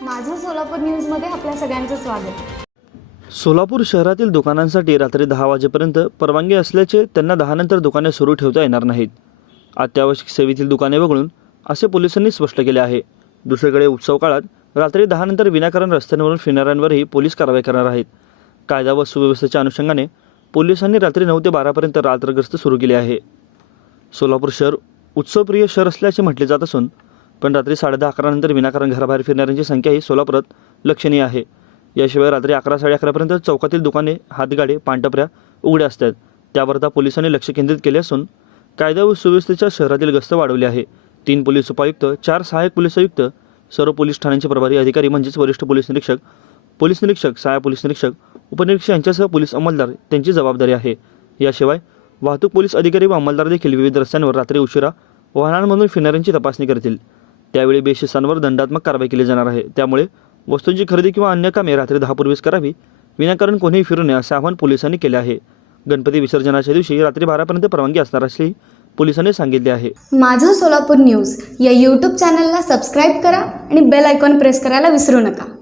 सोलापूर न्यूजमध्ये आपल्या सगळ्यांचं स्वागत. सोलापूर शहरातील दुकानांसाठी रात्री दहा वाजेपर्यंत परवानगी असल्याचे त्यांना दहानंतर दुकाने सुरू ठेवता येणार नाहीत. अत्यावश्यक सेवेतील दुकाने वगळून असे पोलिसांनी स्पष्ट केले आहे. दुसरीकडे उत्सव काळात रात्री दहानंतर विनाकारण रस्त्यांवरून फिरणाऱ्यांवरही पोलीस कारवाई करणार आहेत. कायदा व सुव्यवस्थेच्या अनुषंगाने पोलिसांनी रात्री नऊ ते बारापर्यंत रात्रग्रस्त सुरू केली आहे. सोलापूर शहर उत्सवप्रिय शहर असल्याचे म्हटले जात असून पण रात्री साडेदहा अकरानंतर विनाकारण घराबाहेर फिरणाऱ्यांची संख्या ही सोलापुरात लक्षणीय आहे. याशिवाय रात्री अकरा साडे अकरापर्यंत चौकातील दुकाने हातगाडे पानटपऱ्या उघड्या असतात. त्यावरता पोलिसांनी लक्ष केंद्रित केले असून कायदा व सुव्यवस्थेच्या शहरातील गस्त वाढवली आहे. तीन पोलीस उपायुक्त चार सहाय्यक पोलीस आयुक्त सर्व पोलीस ठाण्यांचे प्रभारी अधिकारी म्हणजेच वरिष्ठ पोलीस निरीक्षक पोलीस निरीक्षक सहाय्यक पोलीस निरीक्षक उपनिरीक्षक यांच्यासह पोलीस अंमलदार त्यांची जबाबदारी आहे. याशिवाय वाहतूक पोलीस अधिकारी व अंमलदार देखील विविध रस्त्यांवर रात्री उशिरा वाहनांमधून फिरणाऱ्यांची तपासणी करतील. त्यावेळी बेशिस्तांवर दंडात्मक कारवाई केली जाणार आहे. त्यामुळे वस्तूंची खरेदी किंवा अन्य कामे रात्री दहापूर्वीच करावी. विनाकारण कोणीही फिरू नये असे आवाहन पोलिसांनी केले आहे. गणपती विसर्जनाच्या दिवशी रात्री बारापर्यंत परवानगी असणार असली पोलिसांनी सांगितले आहे. माझं सोलापूर न्यूज या यूट्यूब चॅनलला सबस्क्राईब करा आणि बेल आयकॉन प्रेस करायला विसरू नका.